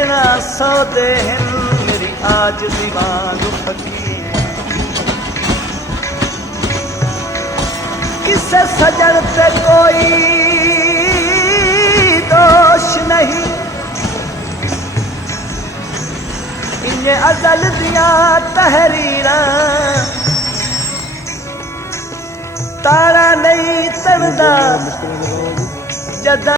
सजना सौदे हैं मेरी आज दीवान फकीर किसे सजन पे कोई दोष नहीं इन्हें अजल दिया तहरीरा तारा नहीं तरदा जदा